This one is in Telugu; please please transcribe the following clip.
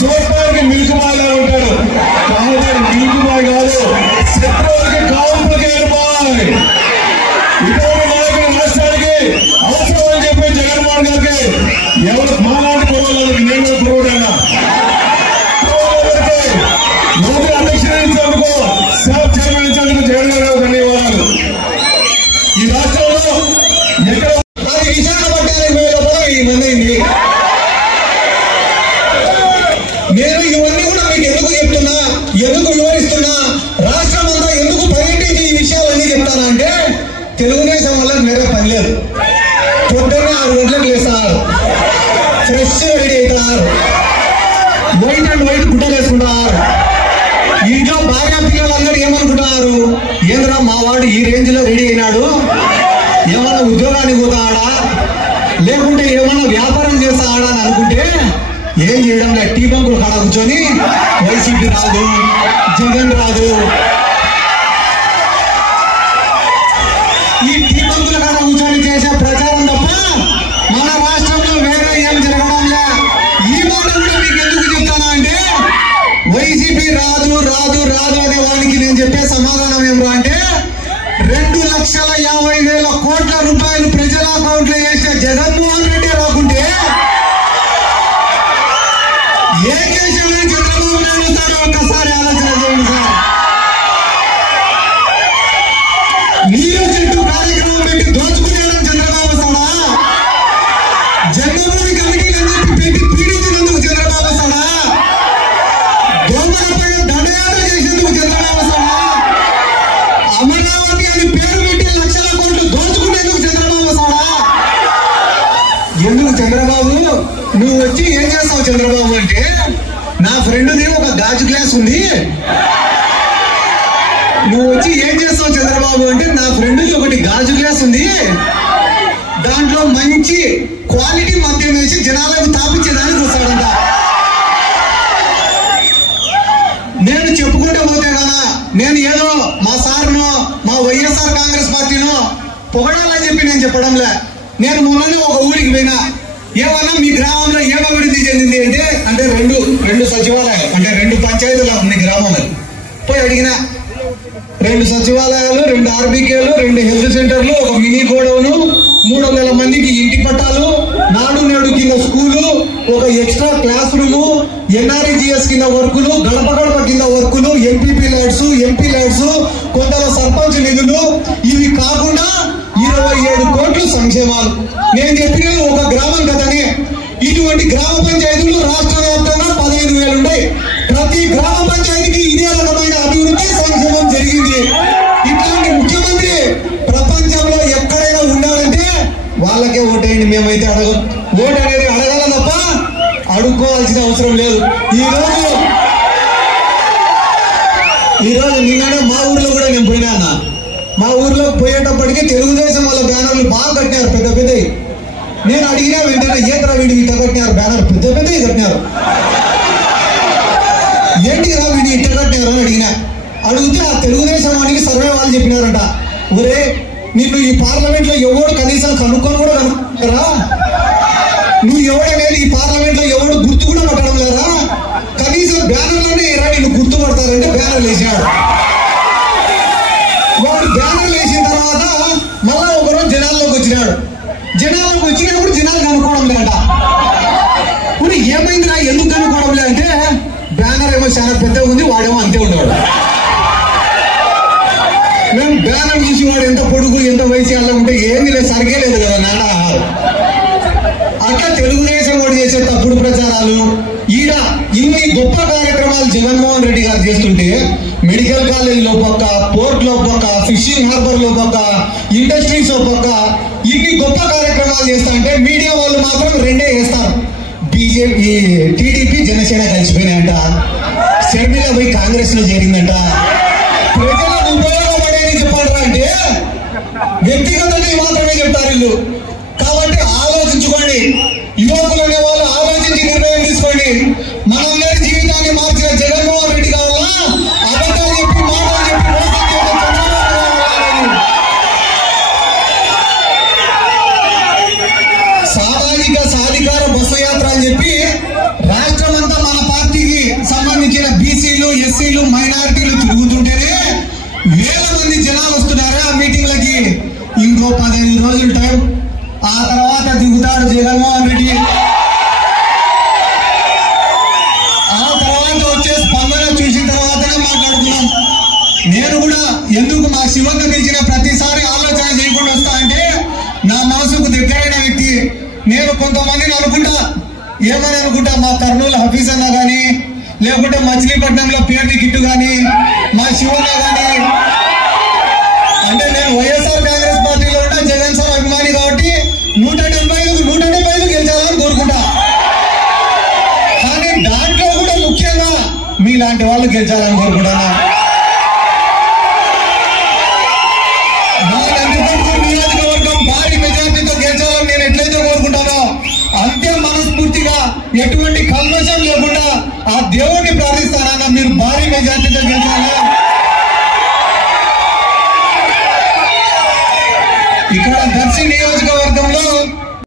చూడటానికి మిల్క్ బాయ్ లా ఉంటాడు, మిల్క్ బాయ్ కాదు, శత్రువులకి కావులకి బాయ్. ఇటువంటి నాయకులు రాష్ట్రానికి అవసరం అని చెప్పి జగన్మోహన్ గారికి ఎవరు మాలాంటి కుర్రోళ్ళకి నేను కూడా కుర్రోడైనా నూతన అధ్యక్షుడినందుకు సెల్ఫ్ చైర్మన్ జగన్ గారు ధన్యవాదాలు. ఈ రాష్ట్రంలో ఎక్కడ విశాఖపట్నానికి పోయినప్పుడు ఈ మంది నేను ఇవన్నీ కూడా మీకు ఎందుకు చెప్తున్నా, ఎందుకు వివరిస్తున్నా, రాష్ట్రం అంతా ఎందుకు పర్యటించి ఈ విషయాలన్నీ చెప్తానంటే తెలుగుదేశం వల్ల వేరే పని లేదు. పొద్దున్నే 6 గంటలకు లేస్తారు, ఫ్రెష్ రెడీ అవుతారు, వైట్ అండ్ వైట్ గుడ్డలు వేసుకుంటారు. ఇంట్లో భార్య పిల్లలందరూ ఏమనుకుంటున్నారు, ఏంద్రా మా వాడు ఈ రేంజ్ లో రెడీ అయినాడు, ఏమన్నా ఉద్యోగానికి పోతాడా లేకుంటే ఏమన్నా వ్యాపారం చేస్తాడా అని అనుకుంటే ఏం చేయడం లేదు. టీ బంకులు కాడ కూర్చొని వైసీపీ రాదు, జగన్ రాదు, ఈ టీ బంకుల కాడ కూర్చొని చేసే ప్రచారం తప్ప మన రాష్ట్రంలో వేరే ఏం జరగడం లే. ఈ మాట కూడా మీకు ఎందుకు చెప్తానా అంటే వైసీపీ రాదు రాదు రాదు అనే వానికి నేను చెప్పే సమాధానం ఏమరా అంటే 2,50,000 కోట్ల రూపాయలు ప్రజల అకౌంట్ లో వేసిన జగన్మోహన్ రెడ్డి రాకుంటే ఏ దేశంలో చంద్రబాబు నాయుడు వస్తారో ఒక్కసారి ఆలోచన చేయండి సార్. నీరు చెట్టు కార్యక్రమం పెట్టి దోచుకునేయడం చంద్రబాబు వస్తాడా, జన్మభూమి కమిటీలు అని చెప్పి పెట్టి పీడించినందుకు చంద్రబాబు వస్తాడా, దొంగలపై దండయాత్ర చేసేందుకు చంద్రబాబు వస్తాడా, అమరావతి అని పేరు పెట్టి లక్షల కోట్లు దోచుకునేందుకు చంద్రబాబు వస్తాడా? ఎందుకు చంద్రబాబు నువ్వు వచ్చి ఏం చేస్తావు చంద్రబాబు అంటే, నా ఫ్రెండ్ది ఒక గాజు గ్లాస్ ఉంది, నువ్వు వచ్చి ఏం చేస్తావు చంద్రబాబు అంటే నా ఫ్రెండ్ది ఒకటి గాజు గ్లాస్ ఉంది, దాంట్లో మంచి క్వాలిటీ మద్యం వేసి జనాలకు తాపించేదానికి వస్తాడంట. నేను చెప్పుకుంటే పోతే కదా నేను ఏదో మా సార్ను మా వైఎస్ఆర్ కాంగ్రెస్ పార్టీను పొగడాలని చెప్పి నేను చెప్పడంలే. నేను మొన్ననే ఒక ఊరికి పోయినా, ఏమన్నా మీ గ్రామంలో ఏం అభివృద్ధి చెందింది అంటే రెండు సచివాలయాలు అంటే 2 పంచాయతీలు ఉంది గ్రామంలో. పోయి అడిగినా 2 సచివాలయాలు, 2 ఆర్బీకేలు, 2 హెల్త్ సెంటర్లు, ఒక మినీ గోడౌను, 300 మందికి ఇంటి పట్టాలు, నాడు నేడు కింద స్కూలు, ఒక ఎక్స్ట్రా క్లాస్ రూము, ఎన్ఆర్ఈజిఎస్ కింద వర్కులు, గడప గడప కింద వర్కులు, ఎంపీపీ ల్యాడ్స్, ఎంపీ ల్యాడ్స్, కొందరు సర్పంచ్ నిధులు, ఇవి కాకుండా 27 కోట్లు సంక్షేమాలు. నేను చెప్పిన ఒక గ్రామం కదనే, ఇటువంటి గ్రామ పంచాయతీలు రాష్ట్ర వ్యాప్తంగా 15,000 ఉన్నాయి. ప్రతి గ్రామ పంచాయతీకి ఇదే రకమైన అభివృద్ధి సంక్షేమం జరిగింది. ఇట్లాంటి ముఖ్యమంత్రి ప్రపంచంలో ఎక్కడైనా ఉండాలంటే వాళ్ళకే ఓటేయండి, మేమైతే అడగం. ఓటు అనేది అడగాల తప్ప అడుక్కోవాల్సిన అవసరం లేదు. ఈరోజు నిన్ననే మా ఊర్లో కూడా నేను పోయినా అన్న, మా ఊర్లో పోయేటప్పటికి తెలుగుదేశం వాళ్ళ బ్యానర్లు బాగా కట్టినారు, పెద్ద పెద్దవి. నేను అడిగినా వెంటనే ఏతరా వీడి ఇట్ట కట్టినారు బ్యానర్, పెద్ద పెద్దవి కట్టినారు, ఏంటి రా వీడి ఇట్ట కట్టినారు అని అడిగినా. అడిగితే ఆ తెలుగుదేశం వానికి సర్వే వాళ్ళు చెప్పినారంట, ఒరే నిన్ను ఈ పార్లమెంట్ లో ఎవడు కనీసం కనుక్కొని కూడా కనుక్కుంటారా, నువ్వు ఎవడనేది ఈ పార్లమెంట్ లో ఎవడు గుర్తు కూడా పట్టడం లేదా, కనీసం బ్యానర్లోనే రా నిన్ను గుర్తుపడతారంటే బ్యానర్లు వేసినాడు. వాడు బ్యానర్లు వేసిన తర్వాత మళ్ళా ఒకరోజు జనాల్లోకి వచ్చినాడు. జనాల్లోకి వచ్చినప్పుడు జనాలు కనుక్కోవడం లేదంట. ఇప్పుడు ఏమైందిరా ఎందుకు కనుక్కోవడం లేదంటే బ్యానర్ ఏమో చాలా పెద్దగా ఉంది, వాడేమో అంతే ఉండేవాడు. మేము బ్యానర్ చూసి వాడు ఎంత పొడుగు ఎంత వయసు అలా ఉంటే ఏమీ లేదు, సరిగే లేదు కదా నాన్న. అట్లా తెలుగుదేశం వాడు చేసే తప్పుడు ప్రచారాలు, ఈడ ఇన్ని గొప్ప కార్యక్రమాలు జగన్మోహన్ రెడ్డి గారు చేస్తుంటే మెడికల్ కాలేజీలో పక్క, పోర్ట్ లో పక్క, ఫిషింగ్ హార్బర్ లో పక్క, ఇండస్ట్రీస్ లో పక్క ఇన్ని గొప్ప కార్యక్రమాలు చేస్తా అంటే మీడియా వాళ్ళు మాత్రం 2 వేస్తారు. బీజేపీ, టీడీపీ, జనసేన కలిసిపోయినాయంట. షర్మిల పోయి కాంగ్రెస్ లో చేరిందంట. ప్రజలకు ఉపయోగపడేది చెప్పారా అంటే వ్యక్తిగతంగా మాత్రమే చెప్తారు వీళ్ళు. కాబట్టి ఆలోచించుకోండి, యువకులు అనే వాళ్ళు ఆలోచించి నిర్ణయం తీసుకోండి. మనందరి జీవితాన్ని మార్చిన జగన్మోహన్ రెడ్డి కావాలా, అబద్ధాలు చెప్పి మాటలు చెప్పి మోసం చేసే చంద్రబాబు కావాలని. సామాజిక సాధికార బస్సు యాత్ర అని చెప్పి రాష్ట్రమంతా మన పార్టీకి సంబంధించిన బీసీలు, ఎస్సీలు, మైనారిటీలు తిరుగుతుంటేనే వేల మంది జనాలు వస్తున్నారా ఆ మీటింగ్లకి. ఇంకో 15 రోజులు టైం, ఆ తర్వాత దిగుతాడు జగన్మోహన్ రెడ్డి. ఆ తర్వాత వచ్చే స్పందన చూసిన తర్వాతనే మాట్లాడుతున్నాం. నేను కూడా ఎందుకు మా శివన్న పిలిచిన ప్రతిసారి ఆలోచన చేయకుండా వస్తా అంటే నా మనసుకు దగ్గరైన వ్యక్తి. నేను కొంతమందిని అనుకుంటా, ఏమని అనుకుంటా, మా కర్నూలు హఫీజ్ అన్న గాని, లేకుంటే మచిలీపట్నంలో పేర్ని గిట్టు గాని, మా శివన్న గాని, అంటే నేను వైఎస్ఆర్ కాంగ్రెస్ పార్టీలో ఉంటా, జగన్ సార్ అభిమాని కాబట్టి 175 గెలిచాలని కోరుకుంటా. కానీ దాంట్లో కూడా ముఖ్యంగా మీలాంటి వాళ్ళు గెలిచాలని కోరుకుంటాను. నియోజకవర్గం భారీ మెజార్టీతో గెలిచాలని నేను ఎట్లయితే కోరుకుంటానో అంతే మనస్ఫూర్తిగా ఎటువంటి కల్మషం లేకుండా ఆ దేవుడిని ప్రార్థిస్తానన్నా మీరు భారీ మెజార్టీతో గెలిచాలని